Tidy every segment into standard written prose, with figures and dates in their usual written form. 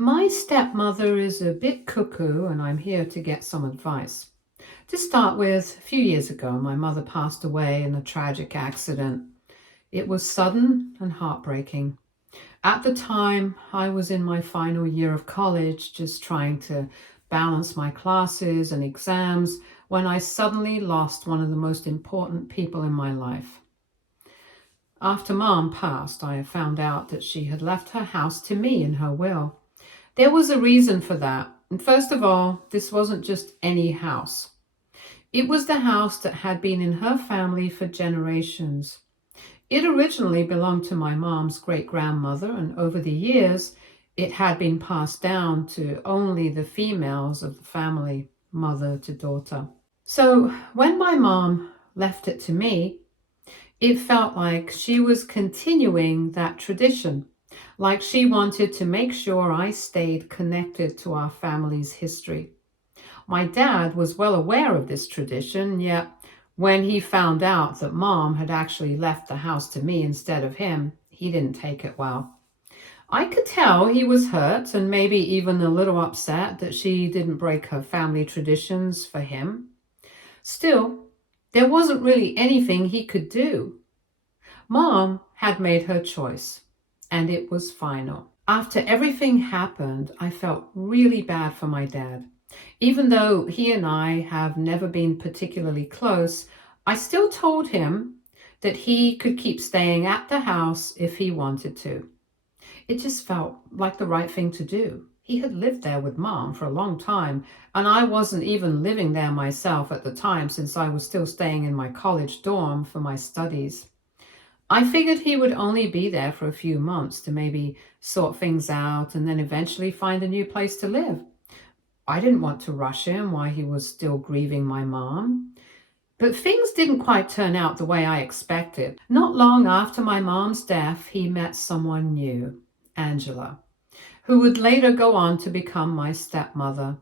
My stepmother is a bit cuckoo, and I'm here to get some advice. To start with, a few years ago, my mother passed away in a tragic accident. It was sudden and heartbreaking. At the time, I was in my final year of college, just trying to balance my classes and exams, when I suddenly lost one of the most important people in my life. After Mom passed, I found out that she had left her house to me in her will. There was a reason for that. And first of all, this wasn't just any house. It was the house that had been in her family for generations. It originally belonged to my mom's great grandmother, and over the years, it had been passed down to only the females of the family, mother to daughter. So when my mom left it to me, it felt like she was continuing that tradition, like she wanted to make sure I stayed connected to our family's history. My dad was well aware of this tradition, yet when he found out that Mom had actually left the house to me instead of him, he didn't take it well. I could tell he was hurt and maybe even a little upset that she didn't break her family traditions for him. Still, there wasn't really anything he could do. Mom had made her choice, and it was final. After everything happened, I felt really bad for my dad. Even though he and I have never been particularly close, I still told him that he could keep staying at the house if he wanted to. It just felt like the right thing to do. He had lived there with Mom for a long time, and I wasn't even living there myself at the time since I was still staying in my college dorm for my studies. I figured he would only be there for a few months to maybe sort things out and then eventually find a new place to live. I didn't want to rush him while he was still grieving my mom. But things didn't quite turn out the way I expected. Not long after my mom's death, he met someone new, Angela, who would later go on to become my stepmother.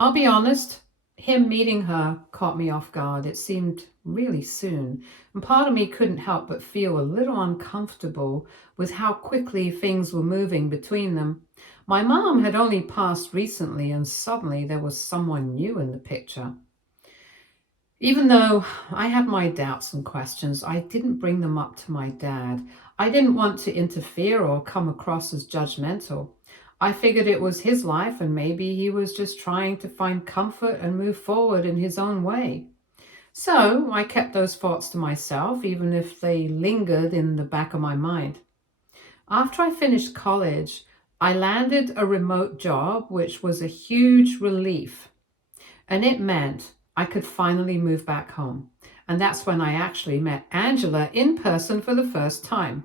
I'll be honest, him meeting her caught me off guard. It seemed really soon, and part of me couldn't help but feel a little uncomfortable with how quickly things were moving between them. My mom had only passed recently, and suddenly there was someone new in the picture. Even though I had my doubts and questions, I didn't bring them up to my dad. I didn't want to interfere or come across as judgmental. I figured it was his life and maybe he was just trying to find comfort and move forward in his own way. So I kept those thoughts to myself, even if they lingered in the back of my mind. After I finished college, I landed a remote job, which was a huge relief. And it meant I could finally move back home. And that's when I actually met Angela in person for the first time.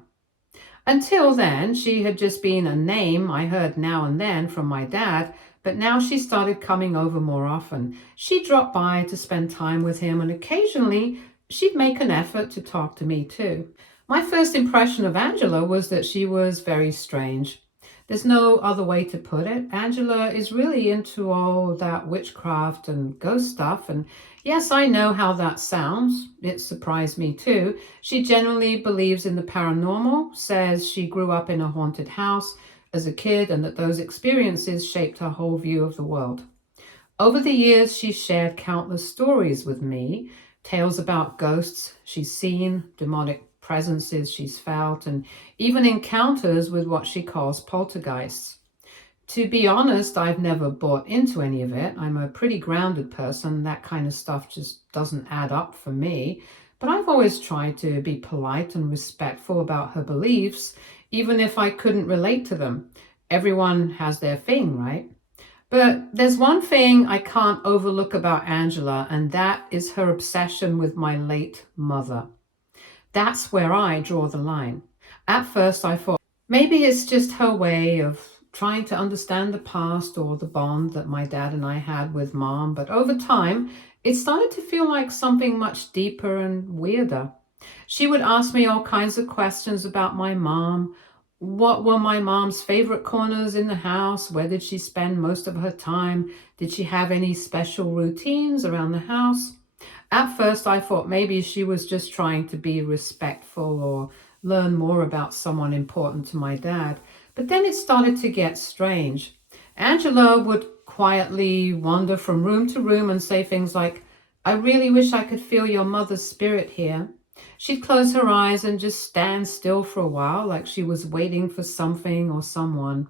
Until then, she had just been a name I heard now and then from my dad, but now she started coming over more often. She dropped by to spend time with him, and occasionally she'd make an effort to talk to me too. My first impression of Angela was that she was very strange. There's no other way to put it. Angela is really into all that witchcraft and ghost stuff. And yes, I know how that sounds. It surprised me too. She generally believes in the paranormal, says she grew up in a haunted house as a kid and that those experiences shaped her whole view of the world. Over the years, she's shared countless stories with me, tales about ghosts she's seen, demonic presences she's felt, and even encounters with what she calls poltergeists. To be honest, I've never bought into any of it. I'm a pretty grounded person. That kind of stuff just doesn't add up for me. But I've always tried to be polite and respectful about her beliefs, even if I couldn't relate to them. Everyone has their thing, right? But there's one thing I can't overlook about Angela, and that is her obsession with my late mother. That's where I draw the line. At first I thought maybe it's just her way of trying to understand the past or the bond that my dad and I had with Mom, but over time it started to feel like something much deeper and weirder. She would ask me all kinds of questions about my mom. What were my mom's favorite corners in the house? Where did she spend most of her time? Did she have any special routines around the house? At first, I thought maybe she was just trying to be respectful or learn more about someone important to my dad. But then it started to get strange. Angela would quietly wander from room to room and say things like, "I really wish I could feel your mother's spirit here." She'd close her eyes and just stand still for a while, like she was waiting for something or someone.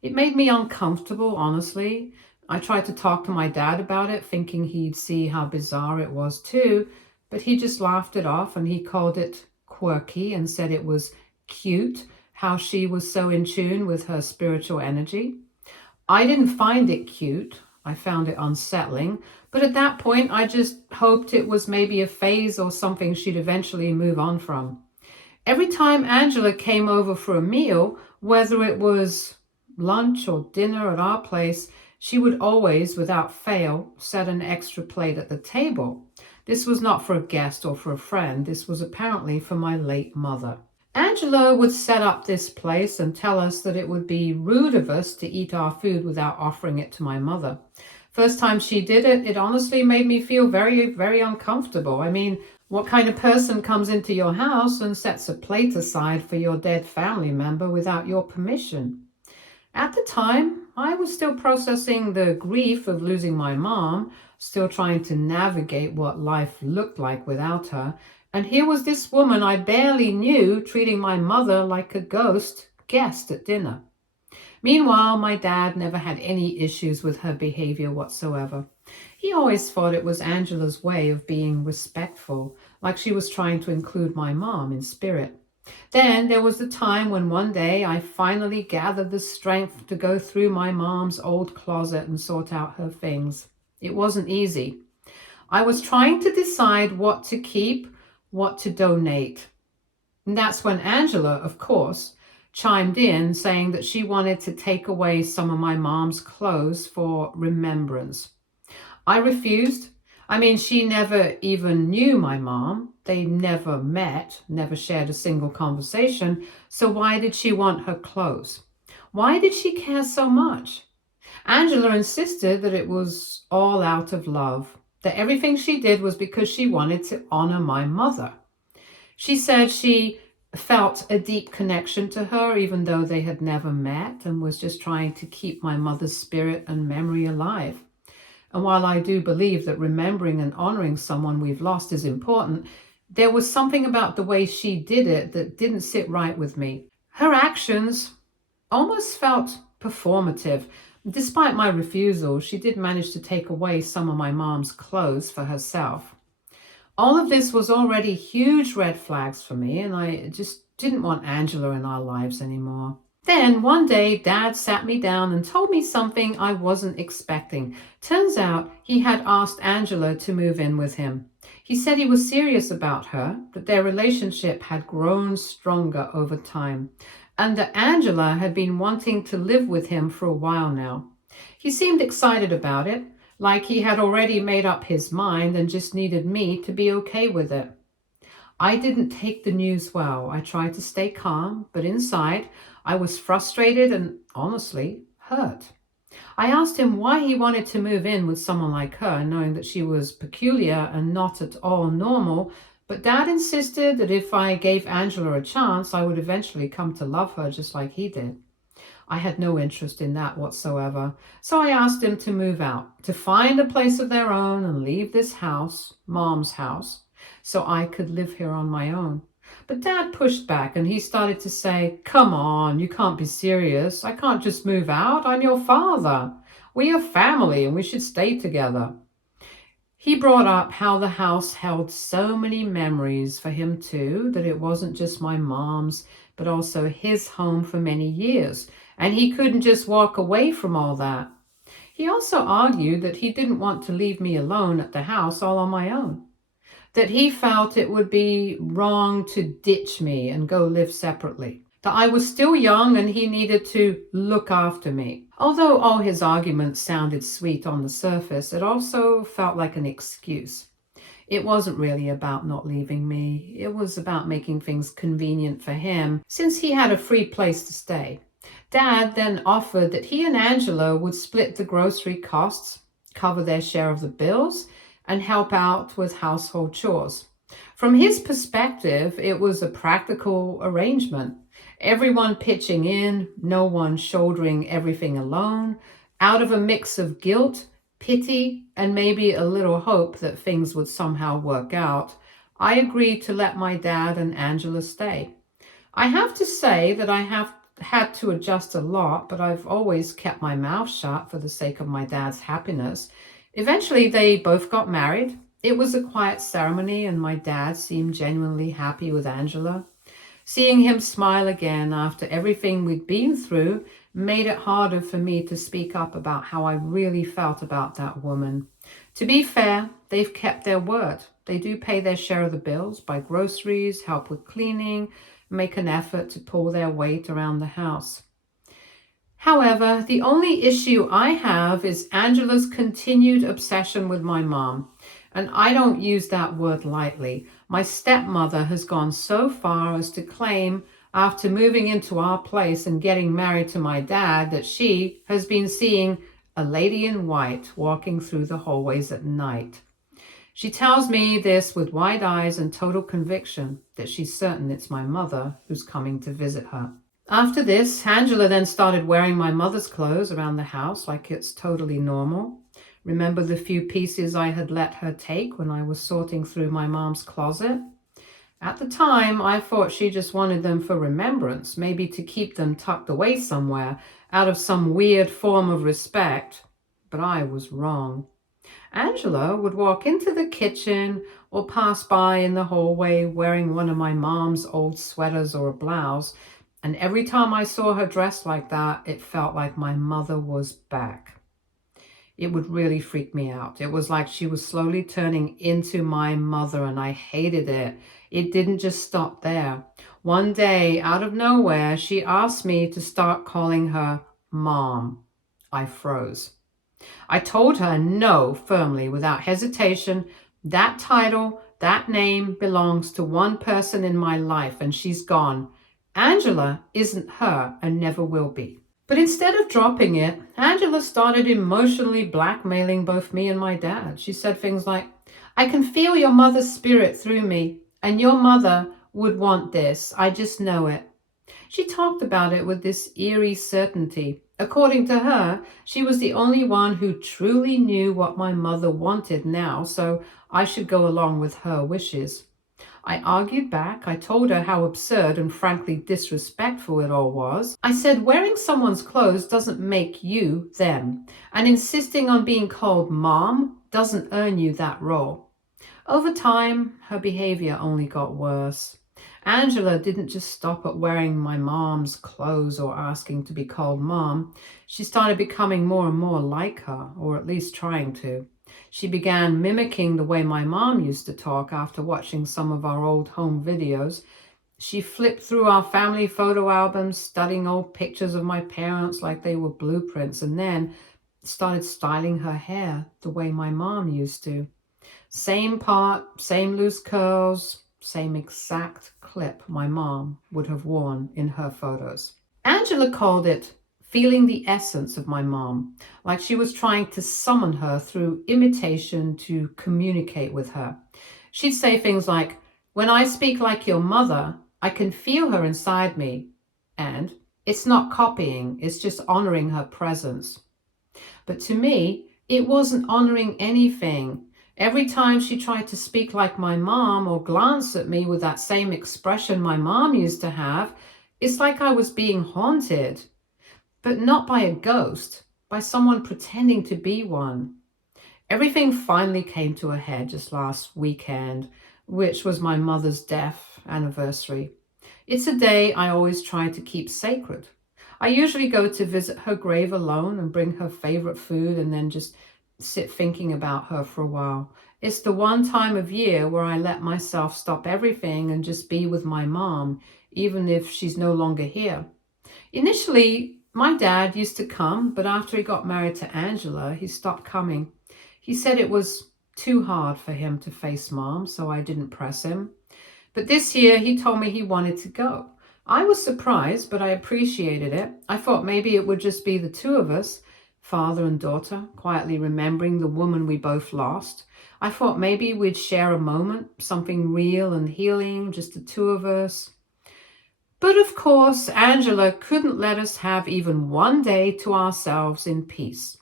It made me uncomfortable, honestly. I tried to talk to my dad about it, thinking he'd see how bizarre it was too, but he just laughed it off and he called it quirky and said it was cute how she was so in tune with her spiritual energy. I didn't find it cute. I found it unsettling. But at that point, I just hoped it was maybe a phase or something she'd eventually move on from. Every time Angela came over for a meal, whether it was lunch or dinner at our place, she would always, without fail, set an extra plate at the table. This was not for a guest or for a friend. This was apparently for my late mother. Angela would set up this place and tell us that it would be rude of us to eat our food without offering it to my mother. First time she did it, it honestly made me feel very, very uncomfortable. I mean, what kind of person comes into your house and sets a plate aside for your dead family member without your permission? At the time, I was still processing the grief of losing my mom, still trying to navigate what life looked like without her. And here was this woman I barely knew treating my mother like a ghost guest at dinner. Meanwhile, my dad never had any issues with her behavior whatsoever. He always thought it was Angela's way of being respectful, like she was trying to include my mom in spirit. Then there was the time when one day I finally gathered the strength to go through my mom's old closet and sort out her things. It wasn't easy. I was trying to decide what to keep, what to donate. And that's when Angela, of course, chimed in saying that she wanted to take away some of my mom's clothes for remembrance. I refused. I mean, she never even knew my mom. They never met, never shared a single conversation. So why did she want her clothes? Why did she care so much? Angela insisted that it was all out of love, that everything she did was because she wanted to honor my mother. She said she felt a deep connection to her, even though they had never met, and was just trying to keep my mother's spirit and memory alive. And while I do believe that remembering and honoring someone we've lost is important, there was something about the way she did it that didn't sit right with me. Her actions almost felt performative. Despite my refusal, she did manage to take away some of my mom's clothes for herself. All of this was already huge red flags for me, and I just didn't want Angela in our lives anymore. Then one day, Dad sat me down and told me something I wasn't expecting. Turns out he had asked Angela to move in with him. He said he was serious about her, that their relationship had grown stronger over time, and that Angela had been wanting to live with him for a while now. He seemed excited about it, like he had already made up his mind and just needed me to be okay with it. I didn't take the news well. I tried to stay calm, but inside I was frustrated and honestly hurt. I asked him why he wanted to move in with someone like her, knowing that she was peculiar and not at all normal, but Dad insisted that if I gave Angela a chance, I would eventually come to love her just like he did. I had no interest in that whatsoever, so I asked him to move out, to find a place of their own and leave this house, Mom's house, so I could live here on my own. But Dad pushed back and he started to say, "Come on, you can't be serious. I can't just move out. I'm your father. We are family and we should stay together." He brought up how the house held so many memories for him too, that it wasn't just my mom's, but also his home for many years, and he couldn't just walk away from all that. He also argued that he didn't want to leave me alone at the house all on my own, that he felt it would be wrong to ditch me and go live separately, that I was still young and he needed to look after me. Although all his arguments sounded sweet on the surface, it also felt like an excuse. It wasn't really about not leaving me. It was about making things convenient for him, since he had a free place to stay. Dad then offered that he and Angela would split the grocery costs, cover their share of the bills, and help out with household chores. From his perspective, it was a practical arrangement. Everyone pitching in, no one shouldering everything alone, Out of a mix of guilt, pity, and maybe a little hope that things would somehow work out, I agreed to let my dad and Angela stay. I have to say that I have had to adjust a lot, but I've always kept my mouth shut for the sake of my dad's happiness. Eventually, they both got married. It was a quiet ceremony, and my dad seemed genuinely happy with Angela. Seeing him smile again after everything we'd been through made it harder for me to speak up about how I really felt about that woman. To be fair, they've kept their word. They do pay their share of the bills, buy groceries, help with cleaning, make an effort to pull their weight around the house. However, the only issue I have is Angela's continued obsession with my mom. And I don't use that word lightly. My stepmother has gone so far as to claim, after moving into our place and getting married to my dad, that she has been seeing a lady in white walking through the hallways at night. She tells me this with wide eyes and total conviction that she's certain it's my mother who's coming to visit her. After this, Angela then started wearing my mother's clothes around the house like it's totally normal. Remember the few pieces I had let her take when I was sorting through my mom's closet? At the time, I thought she just wanted them for remembrance, maybe to keep them tucked away somewhere out of some weird form of respect. But I was wrong. Angela would walk into the kitchen or pass by in the hallway wearing one of my mom's old sweaters or a blouse, and every time I saw her dressed like that, it felt like my mother was back. It would really freak me out. It was like she was slowly turning into my mother, and I hated it. It didn't just stop there. One day, out of nowhere, she asked me to start calling her Mom. I froze. I told her no firmly, without hesitation. That title, that name belongs to one person in my life, and she's gone. Angela isn't her and never will be. But instead of dropping it, Angela started emotionally blackmailing both me and my dad. She said things like, I can feel your mother's spirit through me, and your mother would want this. I just know it. She talked about it with this eerie certainty. According to her, she was the only one who truly knew what my mother wanted now, so I should go along with her wishes. I argued back. I told her how absurd and frankly disrespectful it all was. I said wearing someone's clothes doesn't make you them, and insisting on being called Mom doesn't earn you that role. Over time, her behavior only got worse. Angela didn't just stop at wearing my mom's clothes or asking to be called Mom. She started becoming more and more like her, or at least trying to. She began mimicking the way my mom used to talk after watching some of our old home videos. She flipped through our family photo albums, studying old pictures of my parents like they were blueprints, and then started styling her hair the way my mom used to. Same part, same loose curls, same exact clip my mom would have worn in her photos. Angela called it feeling the essence of my mom, like she was trying to summon her through imitation to communicate with her. She'd say things like, when I speak like your mother, I can feel her inside me. And it's not copying, it's just honoring her presence. But to me, it wasn't honoring anything. Every time she tried to speak like my mom or glance at me with that same expression my mom used to have, it's like I was being haunted. But not by a ghost, by someone pretending to be one. Everything finally came to a head just last weekend, which was my mother's death anniversary. It's a day I always try to keep sacred. I usually go to visit her grave alone and bring her favorite food and then just sit thinking about her for a while. It's the one time of year where I let myself stop everything and just be with my mom, even if she's no longer here. Initially, my dad used to come, but after he got married to Angela, he stopped coming. He said it was too hard for him to face Mom, so I didn't press him. But this year, he told me he wanted to go. I was surprised, but I appreciated it. I thought maybe it would just be the two of us, father and daughter, quietly remembering the woman we both lost. I thought maybe we'd share a moment, something real and healing, just the two of us. But of course, Angela couldn't let us have even one day to ourselves in peace.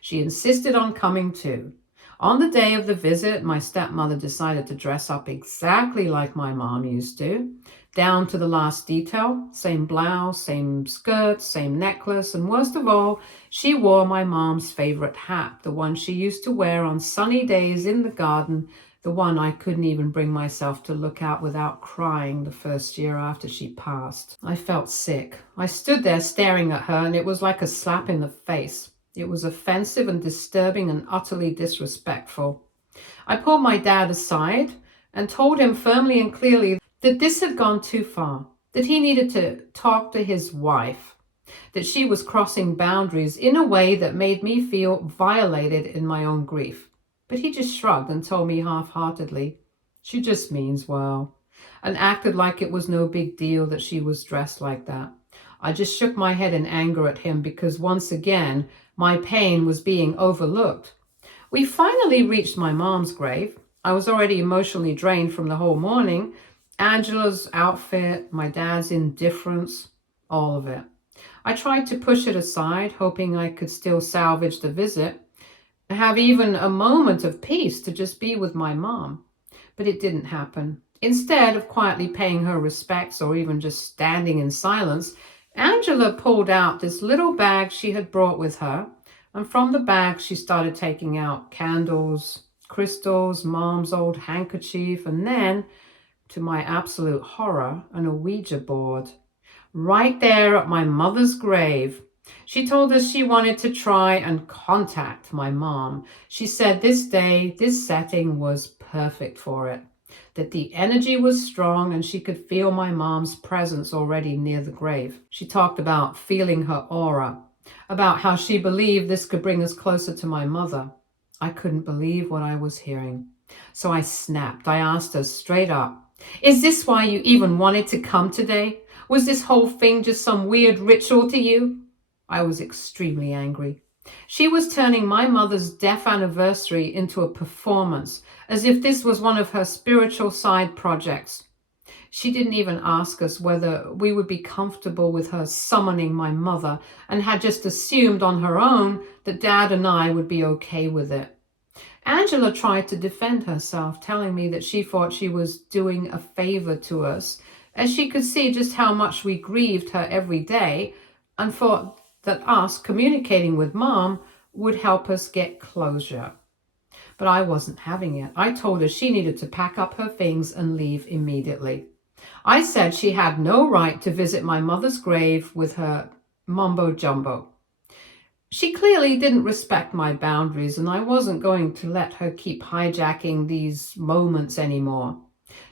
She insisted on coming too. On the day of the visit, my stepmother decided to dress up exactly like my mom used to, down to the last detail, same blouse, same skirt, same necklace, and worst of all, she wore my mom's favorite hat, the one she used to wear on sunny days in the garden, the one I couldn't even bring myself to look at without crying the first year after she passed. I felt sick. I stood there staring at her, and it was like a slap in the face. It was offensive and disturbing and utterly disrespectful. I pulled my dad aside and told him firmly and clearly that this had gone too far, that he needed to talk to his wife, that she was crossing boundaries in a way that made me feel violated in my own grief. But he just shrugged and told me half-heartedly, "She just means well," and acted like it was no big deal that she was dressed like that. I just shook my head in anger at him because once again, my pain was being overlooked. We finally reached my mom's grave. I was already emotionally drained from the whole morning. Angela's outfit, my dad's indifference, all of it. I tried to push it aside, hoping I could still salvage the visit, have even a moment of peace to just be with my mom. But it didn't happen. Instead of quietly paying her respects or even just standing in silence, Angela pulled out this little bag she had brought with her, and from the bag she started taking out candles, crystals, mom's old handkerchief, and then, to my absolute horror, an Ouija board. Right there at my mother's grave. She told us she wanted to try and contact my mom. She said this day, this setting was perfect for it, that the energy was strong and she could feel my mom's presence already near the grave. She talked about feeling her aura, about how she believed this could bring us closer to my mother. I couldn't believe what I was hearing. So I snapped. I asked her straight up, "Is this why you even wanted to come today? Was this whole thing just some weird ritual to you?" I was extremely angry. She was turning my mother's death anniversary into a performance, as if this was one of her spiritual side projects. She didn't even ask us whether we would be comfortable with her summoning my mother, and had just assumed on her own that Dad and I would be okay with it. Angela tried to defend herself, telling me that she thought she was doing a favor to us, as she could see just how much we grieved her every day, and thought that us communicating with Mom would help us get closure. But I wasn't having it. I told her she needed to pack up her things and leave immediately. I said she had no right to visit my mother's grave with her mumbo jumbo. She clearly didn't respect my boundaries, and I wasn't going to let her keep hijacking these moments anymore.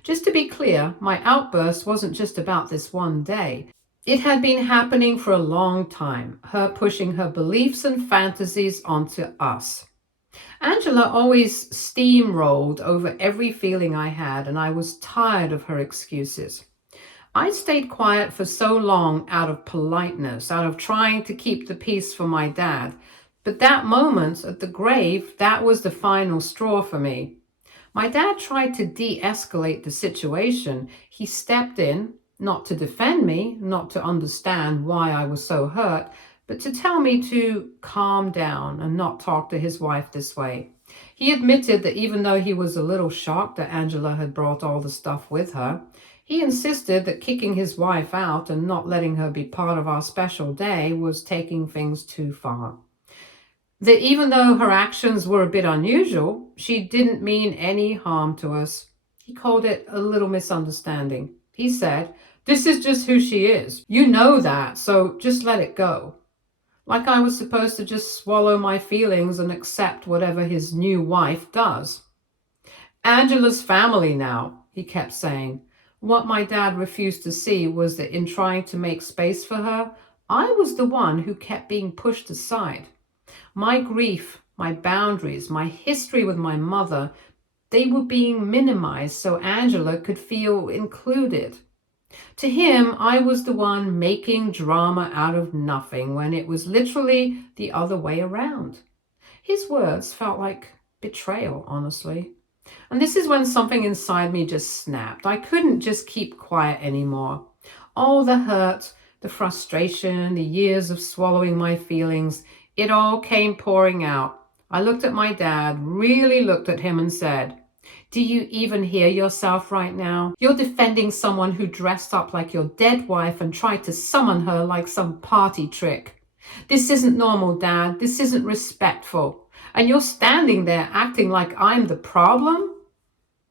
Just to be clear, my outburst wasn't just about this one day. It had been happening for a long time, her pushing her beliefs and fantasies onto us. Angela always steamrolled over every feeling I had, and I was tired of her excuses. I stayed quiet for so long out of politeness, out of trying to keep the peace for my dad. But that moment at the grave, that was the final straw for me. My dad tried to de-escalate the situation. He stepped in, not to defend me, not to understand why I was so hurt, but to tell me to calm down and not talk to his wife this way. He admitted that even though he was a little shocked that Angela had brought all the stuff with her, he insisted that kicking his wife out and not letting her be part of our special day was taking things too far. That even though her actions were a bit unusual, she didn't mean any harm to us. He called it a little misunderstanding. He said, "This is just who she is. You know that, so just let it go." Like I was supposed to just swallow my feelings and accept whatever his new wife does. "Angela's family now," he kept saying. What my dad refused to see was that in trying to make space for her, I was the one who kept being pushed aside. My grief, my boundaries, my history with my mother, they were being minimized so Angela could feel included. To him, I was the one making drama out of nothing when it was literally the other way around. His words felt like betrayal, honestly. And this is when something inside me just snapped. I couldn't just keep quiet anymore. All the hurt, the frustration, the years of swallowing my feelings, it all came pouring out. I looked at my dad, really looked at him and said, "Do you even hear yourself right now? You're defending someone who dressed up like your dead wife and tried to summon her like some party trick. This isn't normal, Dad. This isn't respectful. And you're standing there acting like I'm the problem?"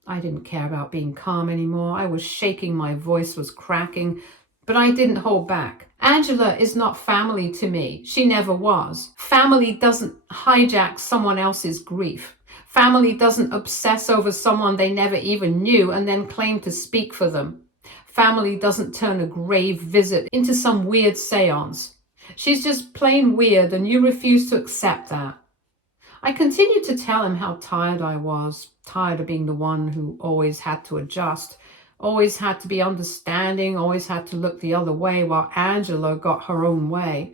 I didn't care about being calm anymore. I was shaking, my voice was cracking, but I didn't hold back. Angela is not family to me. She never was. Family doesn't hijack someone else's grief. Family doesn't obsess over someone they never even knew and then claim to speak for them. Family doesn't turn a grave visit into some weird seance. She's just plain weird, and you refuse to accept that. I continued to tell him how tired I was, tired of being the one who always had to adjust, always had to be understanding, always had to look the other way while Angela got her own way.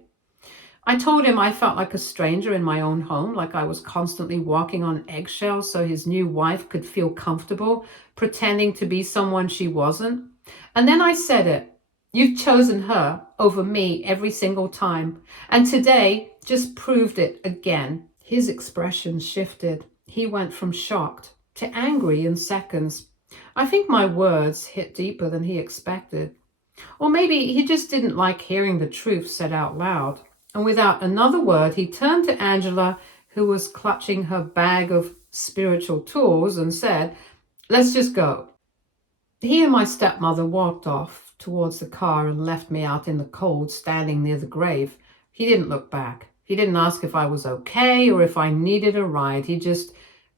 I told him I felt like a stranger in my own home, like I was constantly walking on eggshells so his new wife could feel comfortable, pretending to be someone she wasn't. And then I said it. You've chosen her over me every single time. And today just proved it again. His expression shifted. He went from shocked to angry in seconds. I think my words hit deeper than he expected. Or maybe he just didn't like hearing the truth said out loud. And without another word, he turned to Angela, who was clutching her bag of spiritual tools, and said, "Let's just go." He and my stepmother walked off towards the car and left me out in the cold, standing near the grave. He didn't look back. He didn't ask if I was okay or if I needed a ride. He just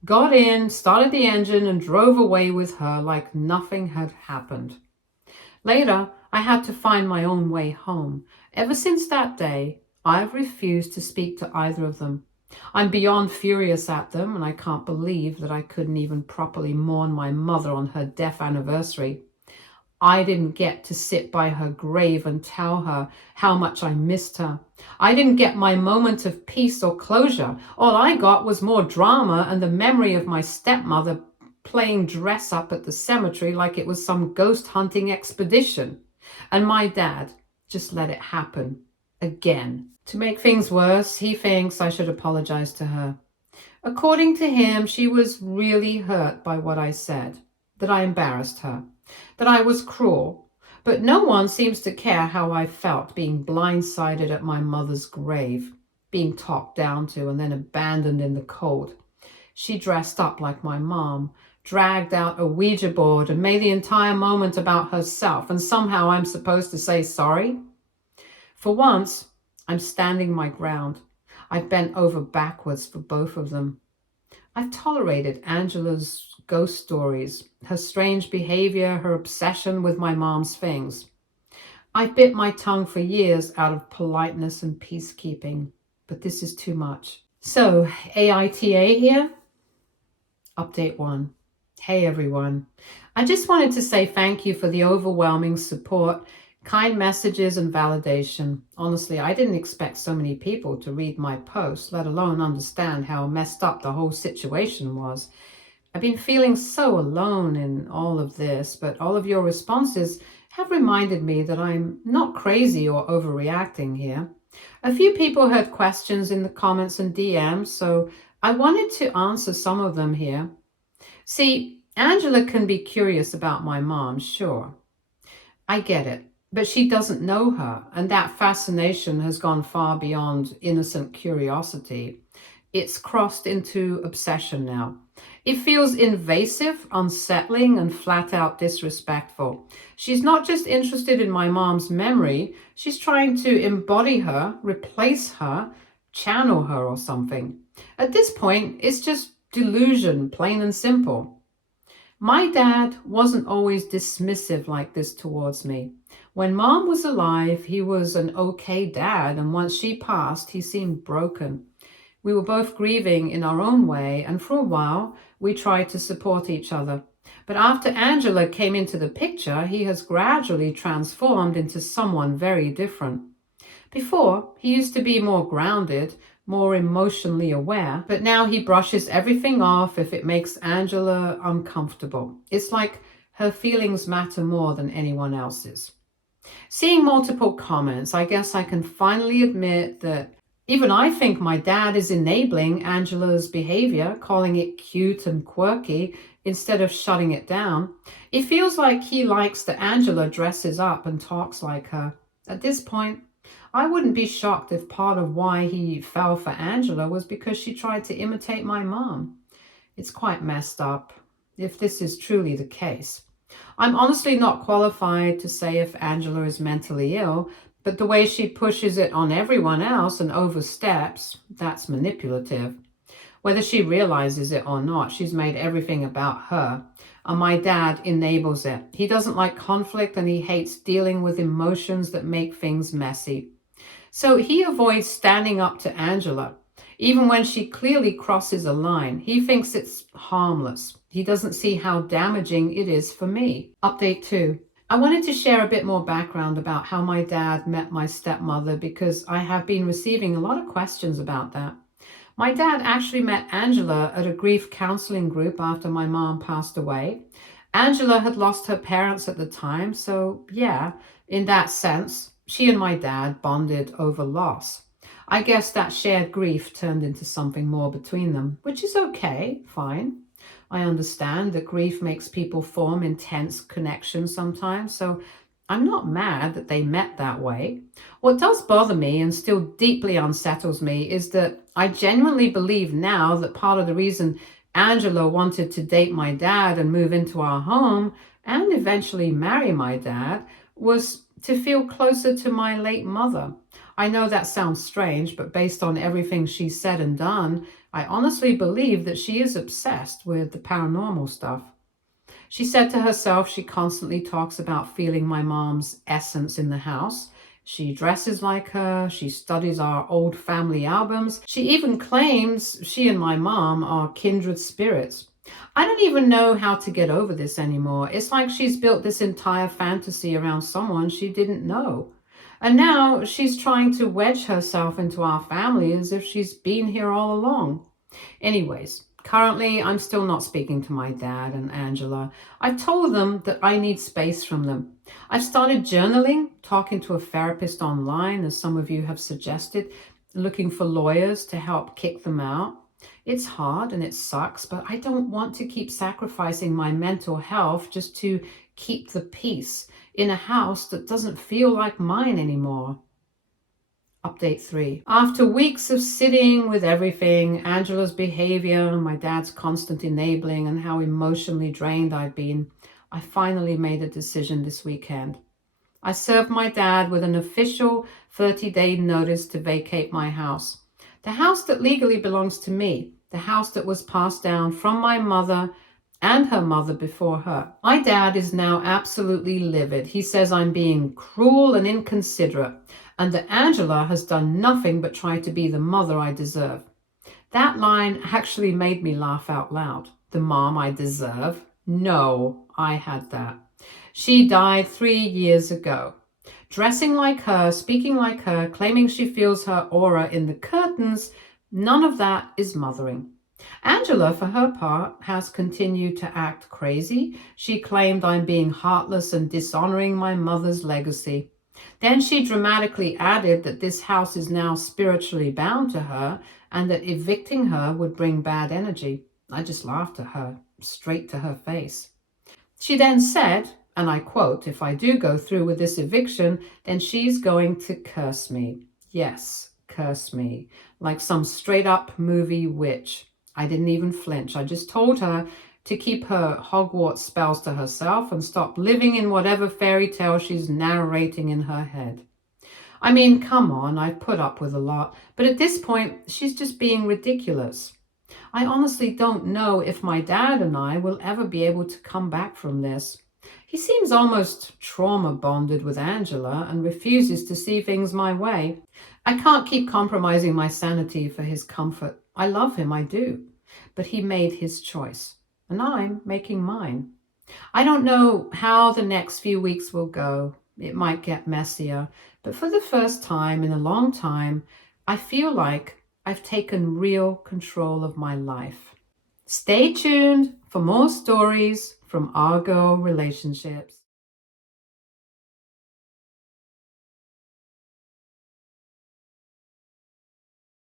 got in, started the engine, and drove away with her like nothing had happened. Later, I had to find my own way home. Ever since that day, I've refused to speak to either of them. I'm beyond furious at them, and I can't believe that I couldn't even properly mourn my mother on her death anniversary. I didn't get to sit by her grave and tell her how much I missed her. I didn't get my moment of peace or closure. All I got was more drama and the memory of my stepmother playing dress up at the cemetery like it was some ghost hunting expedition. And my dad just let it happen again. To make things worse, he thinks I should apologize to her. According to him, she was really hurt by what I said, that I embarrassed her, that I was cruel. But no one seems to care how I felt being blindsided at my mother's grave, being talked down to and then abandoned in the cold. She dressed up like my mom, dragged out a Ouija board and made the entire moment about herself, and somehow I'm supposed to say sorry? For once, I'm standing my ground. I've bent over backwards for both of them. I've tolerated Angela's ghost stories, her strange behavior, her obsession with my mom's things. I've bit my tongue for years out of politeness and peacekeeping, but this is too much. So, AITA here? Update 1. Hey everyone. I just wanted to say thank you for the overwhelming support, kind messages, and validation. Honestly, I didn't expect so many people to read my post, let alone understand how messed up the whole situation was. I've been feeling so alone in all of this, but all of your responses have reminded me that I'm not crazy or overreacting here. A few people had questions in the comments and DMs, so I wanted to answer some of them here. See, Angela can be curious about my mom, sure. I get it. But she doesn't know her, and that fascination has gone far beyond innocent curiosity. It's crossed into obsession now. It feels invasive, unsettling, and flat out disrespectful. She's not just interested in my mom's memory, she's trying to embody her, replace her, channel her or something. At this point, it's just delusion, plain and simple. My dad wasn't always dismissive like this towards me. When Mom was alive, he was an okay dad, and once she passed, he seemed broken. We were both grieving in our own way, and for a while, we tried to support each other. But after Angela came into the picture, he has gradually transformed into someone very different. Before, he used to be more grounded, more emotionally aware, but now he brushes everything off if it makes Angela uncomfortable. It's like her feelings matter more than anyone else's. Seeing multiple comments, I guess I can finally admit that even I think my dad is enabling Angela's behavior, calling it cute and quirky instead of shutting it down. It feels like he likes that Angela dresses up and talks like her. At this point, I wouldn't be shocked if part of why he fell for Angela was because she tried to imitate my mom. It's quite messed up, if this is truly the case. I'm honestly not qualified to say if Angela is mentally ill, but the way she pushes it on everyone else and oversteps, that's manipulative. Whether she realizes it or not, she's made everything about her. And my dad enables it. He doesn't like conflict and he hates dealing with emotions that make things messy. So he avoids standing up to Angela. Even when she clearly crosses a line, he thinks it's harmless. He doesn't see how damaging it is for me. Update 2. I wanted to share a bit more background about how my dad met my stepmother because I have been receiving a lot of questions about that. My dad actually met Angela at a grief counseling group after my mom passed away. Angela had lost her parents at the time, so yeah, in that sense, she and my dad bonded over loss. I guess that shared grief turned into something more between them, which is okay, fine. I understand that grief makes people form intense connections sometimes, so I'm not mad that they met that way. What does bother me and still deeply unsettles me is that I genuinely believe now that part of the reason Angela wanted to date my dad and move into our home and eventually marry my dad was to feel closer to my late mother. I know that sounds strange, but based on everything she's said and done, I honestly believe that she is obsessed with the paranormal stuff. She said to herself she constantly talks about feeling my mom's essence in the house. She dresses like her, she studies our old family albums. She even claims she and my mom are kindred spirits. I don't even know how to get over this anymore. It's like she's built this entire fantasy around someone she didn't know. And now she's trying to wedge herself into our family as if she's been here all along. Anyways, currently I'm still not speaking to my dad and Angela. I've told them that I need space from them. I've started journaling, talking to a therapist online, as some of you have suggested, looking for lawyers to help kick them out. It's hard and it sucks, but I don't want to keep sacrificing my mental health just to keep the peace in a house that doesn't feel like mine anymore. Update 3. After weeks of sitting with everything, Angela's behavior, my dad's constant enabling, and how emotionally drained I've been, I finally made a decision this weekend. I served my dad with an official 30-day notice to vacate my house. The house that legally belongs to me, the house that was passed down from my mother and her mother before her. My dad is now absolutely livid. He says I'm being cruel and inconsiderate, and that Angela has done nothing but try to be the mother I deserve. That line actually made me laugh out loud. The mom I deserve? No, I had that. She died 3 years ago. Dressing like her, speaking like her, claiming she feels her aura in the curtains, none of that is mothering. Angela, for her part, has continued to act crazy. She claimed I'm being heartless and dishonoring my mother's legacy. Then she dramatically added that this house is now spiritually bound to her and that evicting her would bring bad energy. I just laughed at her, straight to her face. She then said, and I quote, "If I do go through with this eviction, then she's going to curse me." Yes, curse me, like some straight up movie witch. I didn't even flinch. I just told her to keep her Hogwarts spells to herself and stop living in whatever fairy tale she's narrating in her head. I mean, come on, I've put up with a lot, but at this point, she's just being ridiculous. I honestly don't know if my dad and I will ever be able to come back from this. He seems almost trauma bonded with Angela and refuses to see things my way. I can't keep compromising my sanity for his comfort. I love him, I do. But he made his choice, and I'm making mine. I don't know how the next few weeks will go. It might get messier, but for the first time in a long time, I feel like I've taken real control of my life. Stay tuned for more stories from our girl relationships.